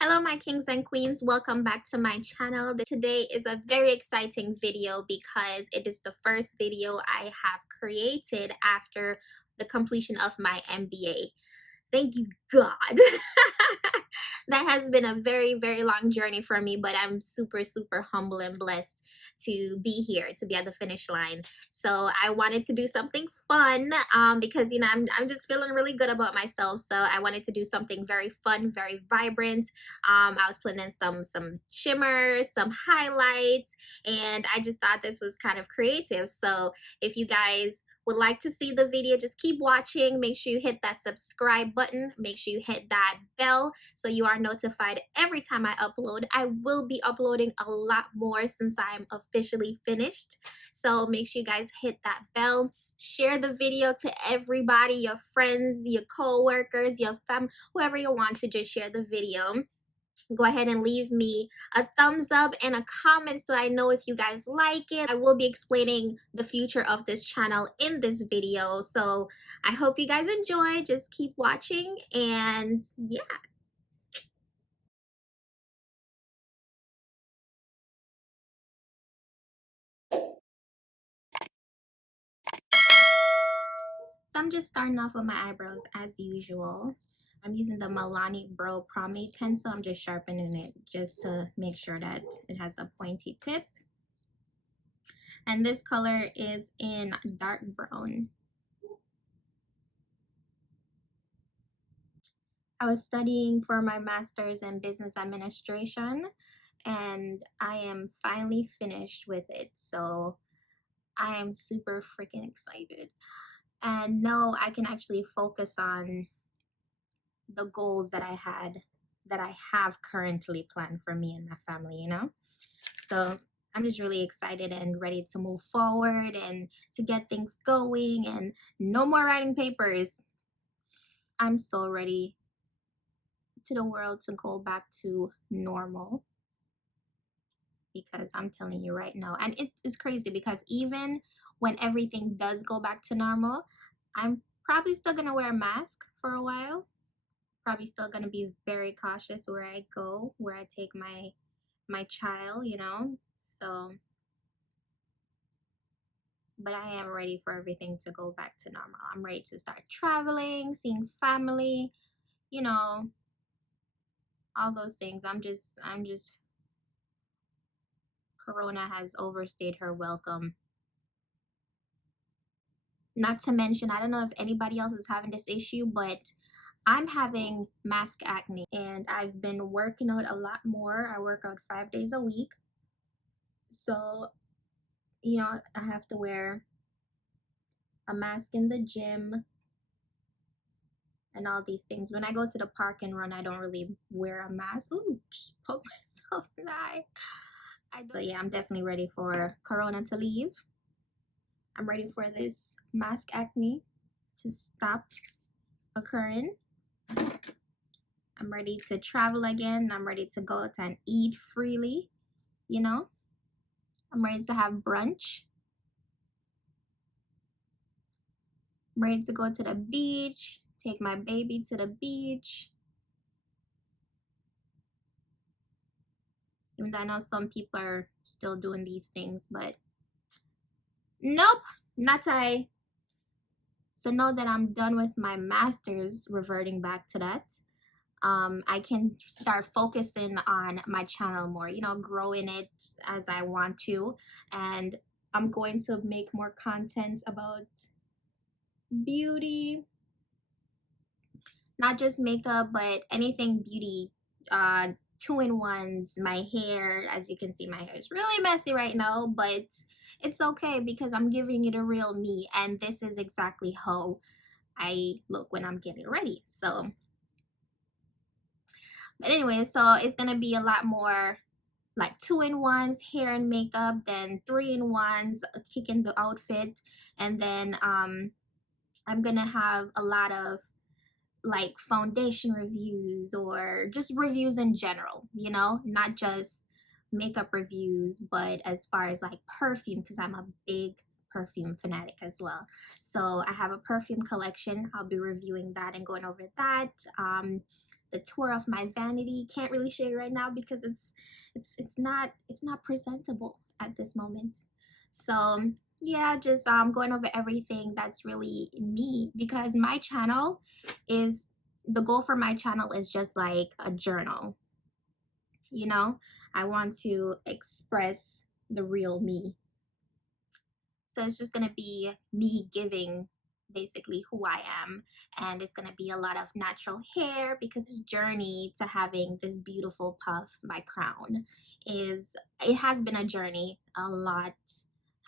Hello my kings and queens, welcome back to my channel. Today is a very exciting video because it is the first video I have created after the completion of my MBA. Thank you God. That has been a very long journey for me, but I'm super humble and blessed to be here, to be at the finish line. So I wanted to do something fun because I'm just feeling really good about myself. So I wanted to do something very fun, very vibrant. I was planning some shimmers, some highlights, and I just thought this was kind of creative. So if you guys would like to see the video, just keep watching. Make sure you hit that subscribe button. Make sure you hit that bell so you are notified every time I upload. I will be uploading a lot more since I'm officially finished. So make sure you guys hit that bell. Share the video to everybody, your friends, your co-workers, your family, whoever you want to just share the video. Go ahead and leave me a thumbs up and a comment so I know if you guys like it. I will be explaining the future of this channel in this video, so I hope you guys enjoy. Just keep watching, and yeah. So I'm just starting off with my eyebrows as usual. I'm using the Milani Brow Promade pencil. I'm just sharpening it just to make sure that it has a pointy tip. And this color is in dark brown. I was studying for my master's in business administration, and I am finally finished with it. So I am super freaking excited. And now I can actually focus on the goals that I have currently planned for me and my family, you know? So I'm just really excited and ready to move forward and to get things going, and no more writing papers. I'm so ready to the world to go back to normal, because I'm telling you right now, and it's crazy because even when everything does go back to normal, I'm probably still gonna wear a mask for a while. Probably still gonna be very cautious where I go, where I take my child, you know. So, but I am ready for everything to go back to normal. I'm ready to start traveling, seeing family, you know, all those things. I'm just Corona has overstayed her welcome. Not to mention, I don't know if anybody else is having this issue, but I'm having mask acne, and I've been working out a lot more. I work out 5 days a week. So, you know, I have to wear a mask in the gym and all these things. When I go to the park and run, I don't really wear a mask. Ooh, just poke myself in the eye. So yeah, I'm definitely ready for Corona to leave. I'm ready for this mask acne to stop occurring. I'm ready to travel again. I'm ready to go out and eat freely, you know. I'm ready to have brunch. I'm ready to go to the beach, take my baby to the beach. Even though I know some people are still doing these things, but nope, not I. So now that I'm done with my master's, reverting back to that, I can start focusing on my channel more, you know, growing it as I want to. And I'm going to make more content about beauty, not just makeup, but anything beauty, two-in-ones, my hair. As you can see, my hair is really messy right now, but it's okay because I'm giving it a real me, and this is exactly how I look when I'm getting ready. So, but anyway, so it's gonna be a lot more like two-in-ones, hair and makeup, then three-in-ones, kicking the outfit, and then I'm gonna have a lot of like foundation reviews or just reviews in general, you know, not just makeup reviews, but as far as like perfume, because I'm a big perfume fanatic as well. So I have a perfume collection. I'll be reviewing that and going over that. the tour of my vanity. Can't really show you right now because it's not presentable at this moment. So yeah, just going over everything that's really me, because my channel is, the goal for my channel is just like a journal, you know. I want to express the real me. So it's just gonna be me giving basically who I am, and it's gonna be a lot of natural hair, because this journey to having this beautiful puff, my crown, it has been a journey. A lot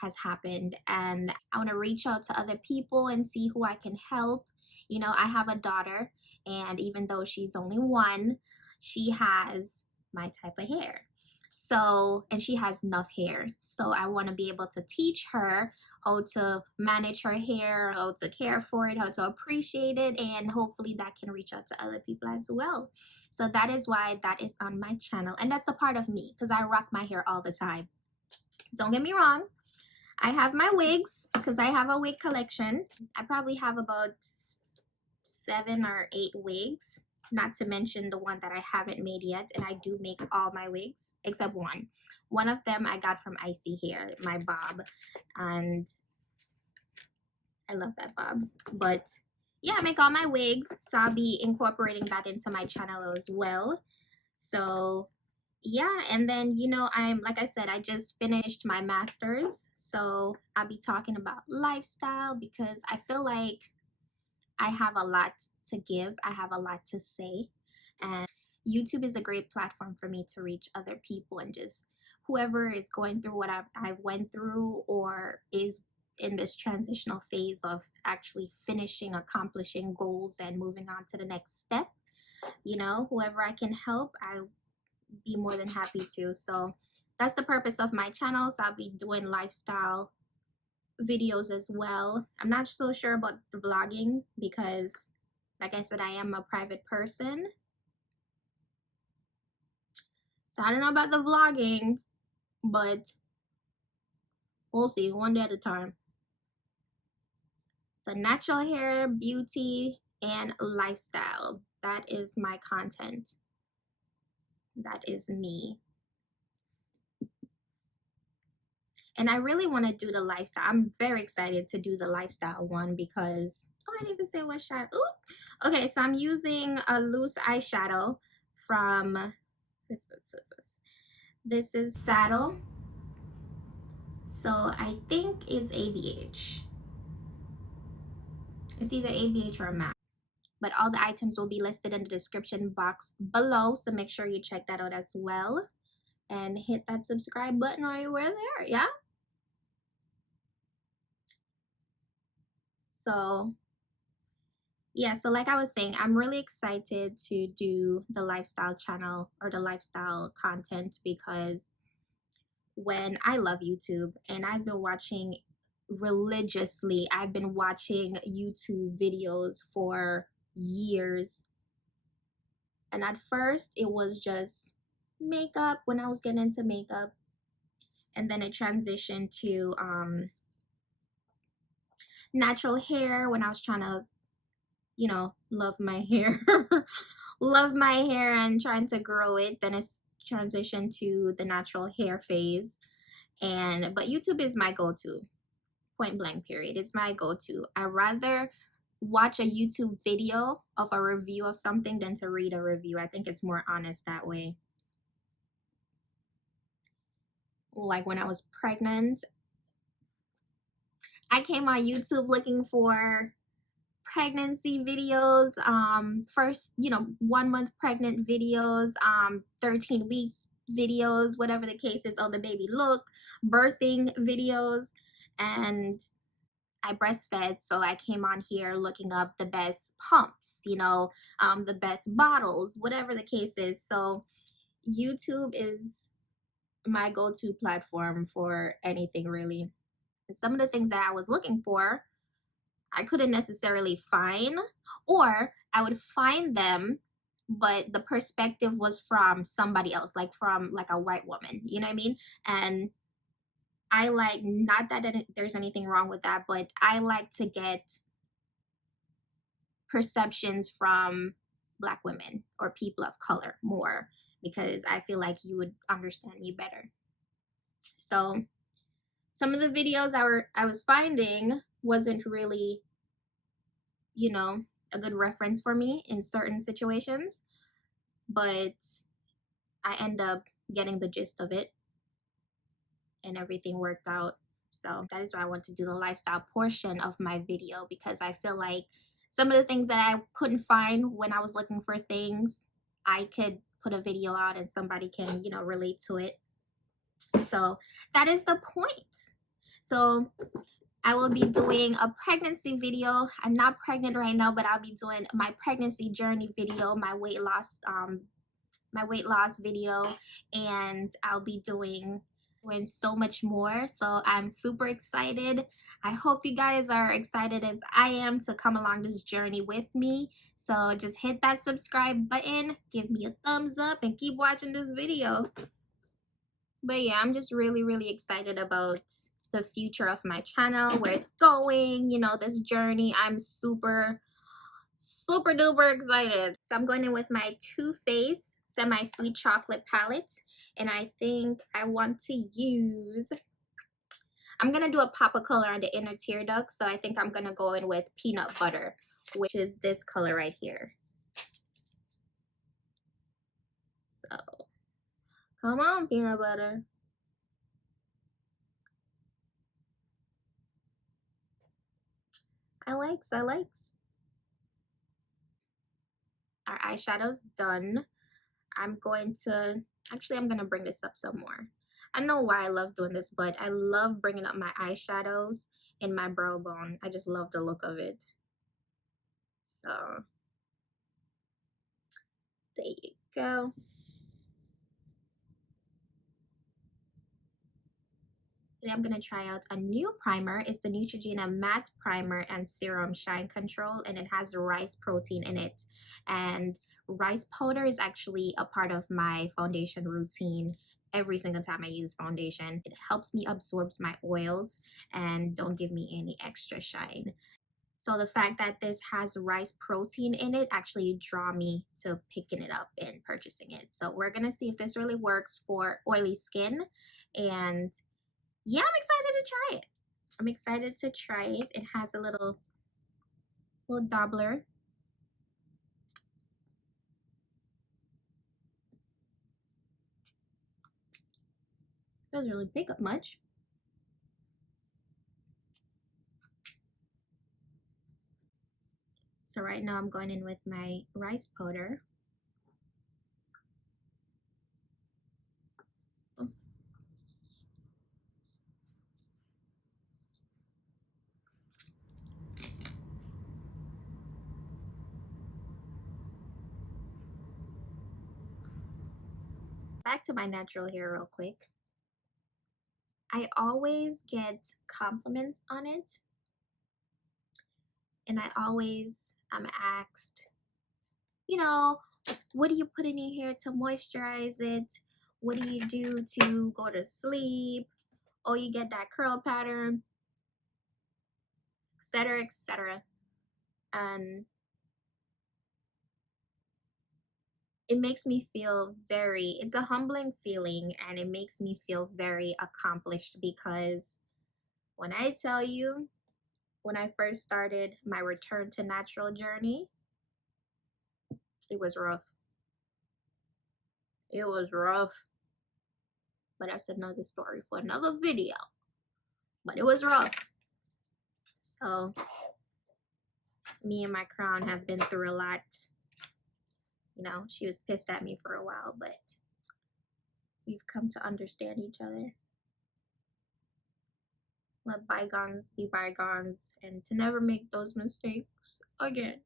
has happened, and I want to reach out to other people and see who I can help. You know, I have a daughter, and even though she's only one, she has my type of hair. So, and she has enough hair. So I want to be able to teach her how to manage her hair, how to care for it, how to appreciate it, and hopefully that can reach out to other people as well. So that is why that is on my channel, and that's a part of me, because I rock my hair all the time. Don't get me wrong, I have my wigs, because I have a wig collection. I probably have about 7 or 8 wigs, not to mention the one that I haven't made yet. And I do make all my wigs except one. One of them I got from Icy Hair, my bob, and I love that bob. But yeah, I make all my wigs, so I'll be incorporating that into my channel as well. So yeah, and then, you know, I'm, like I said, I just finished my master's, so I'll be talking about lifestyle, because I feel like I have a lot to give, I have a lot to say, and YouTube is a great platform for me to reach other people, and just whoever is going through what I've went through, or is in this transitional phase of actually finishing, accomplishing goals and moving on to the next step. You know, whoever I can help, I'll be more than happy to. So that's the purpose of my channel. So I'll be doing lifestyle videos as well. I'm not so sure about the vlogging, because like I said, I am a private person, so I don't know about the vlogging, but we'll see, one day at a time. So natural hair, beauty, and lifestyle, that is my content. That is me. And I really want to do the lifestyle. I'm very excited to do the lifestyle one, because oh, I didn't even say what shadow. Ooh. Okay, so I'm using a loose eyeshadow from this is Saddle. So I think it's ABH. It's either ABH or MAC. But all the items will be listed in the description box below, so make sure you check that out as well. And hit that subscribe button while you were there, yeah? So yeah, so like I was saying, I'm really excited to do the lifestyle channel, or the lifestyle content, because when I love YouTube, and I've been watching religiously, I've been watching YouTube videos for years. And at first it was just makeup, when I was getting into makeup, and then it transitioned to natural hair when I was trying to, you know, love my hair love my hair and trying to grow it. Then it's transitioned to the natural hair phase. And but YouTube is my go-to, point blank period. It's my go-to. I rather watch a YouTube video of a review of something than to read a review. I think it's more honest that way. Like when I was pregnant, I came on YouTube looking for pregnancy videos, first, you know, 1 month pregnant videos, 13 weeks videos, whatever the case is, oh, the baby look, birthing videos. And I breastfed, so I came on here looking up the best pumps, you know, the best bottles, whatever the case is. So YouTube is my go-to platform for anything, really. And some of the things that I was looking for, I couldn't necessarily find, or I would find them, but the perspective was from somebody else, like from like a white woman, you know what I mean? And I like, not that there's anything wrong with that, but I like to get perceptions from Black women or people of color more, because I feel like you would understand me better. So some of the videos I was finding wasn't really, you know, a good reference for me in certain situations, but I end up getting the gist of it and everything worked out. So that is why I want to do the lifestyle portion of my video, because I feel like some of the things that I couldn't find when I was looking for things, I could put a video out and somebody can, you know, relate to it. So that is the point. So I will be doing a pregnancy video. I'm not pregnant right now, but I'll be doing my pregnancy journey video, my weight loss video, and I'll be doing so much more. So I'm super excited. I hope you guys are excited as I am to come along this journey with me. So just hit that subscribe button, give me a thumbs up, and keep watching this video. But yeah, I'm just really excited about the future of my channel, where it's going, you know, this journey. I'm super duper excited. So I'm going in with my Too Faced Semi-Sweet Chocolate palette, and I think I want to use, I'm gonna do a pop of color on the inner tear duct, so I think I'm gonna go in with Peanut Butter, which is this color right here. So come on, Peanut Butter. I likes. Our eyeshadow's done. I'm gonna bring this up some more. I don't know why I love doing this, but I love bringing up my eyeshadows and my brow bone. I just love the look of it. So there you go. Today I'm gonna try out a new primer. It's the Neutrogena Matte Primer and Serum Shine Control, and it has rice protein in it. And rice powder is actually a part of my foundation routine. Every single time I use foundation, it helps me absorb my oils and don't give me any extra shine. So the fact that this has rice protein in it actually draw me to picking it up and purchasing it. So we're gonna see if this really works for oily skin. And yeah, I'm excited to try it. I'm excited to try it. It has a little doubler. Doesn't really pick up much. So right now I'm going in with my rice powder. Back to my natural hair real quick. I always get compliments on it, and I'm asked, you know, what do you put in your hair to moisturize it? What do you do to go to sleep? Oh, you get that curl pattern, etc., etc. And it makes me feel it's a humbling feeling, and it makes me feel very accomplished, because when I tell you, when I first started my return to natural journey, it was rough. It was rough. But that's another story for another video. But it was rough. So me and my crown have been through a lot. You know, she was pissed at me for a while, but we've come to understand each other. Let bygones be bygones, and to never make those mistakes again.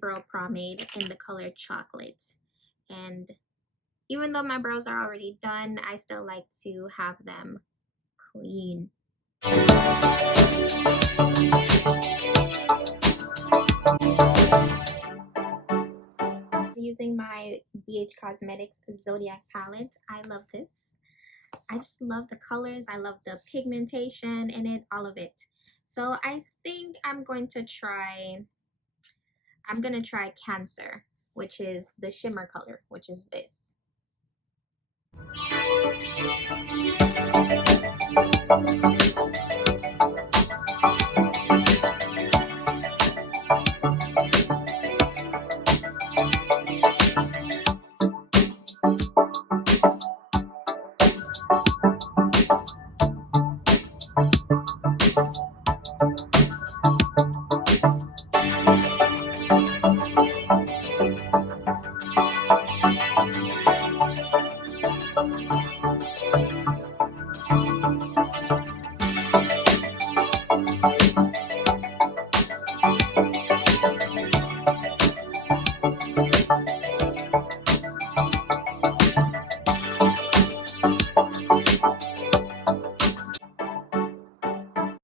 brow pomade in the color chocolate. And even though my brows are already done, I still like to have them clean. Using my BH Cosmetics Zodiac palette. I love this. I just love the colors. I love the pigmentation in it, all of it. So I think I'm going to try Cancer, which is the shimmer color, which is this.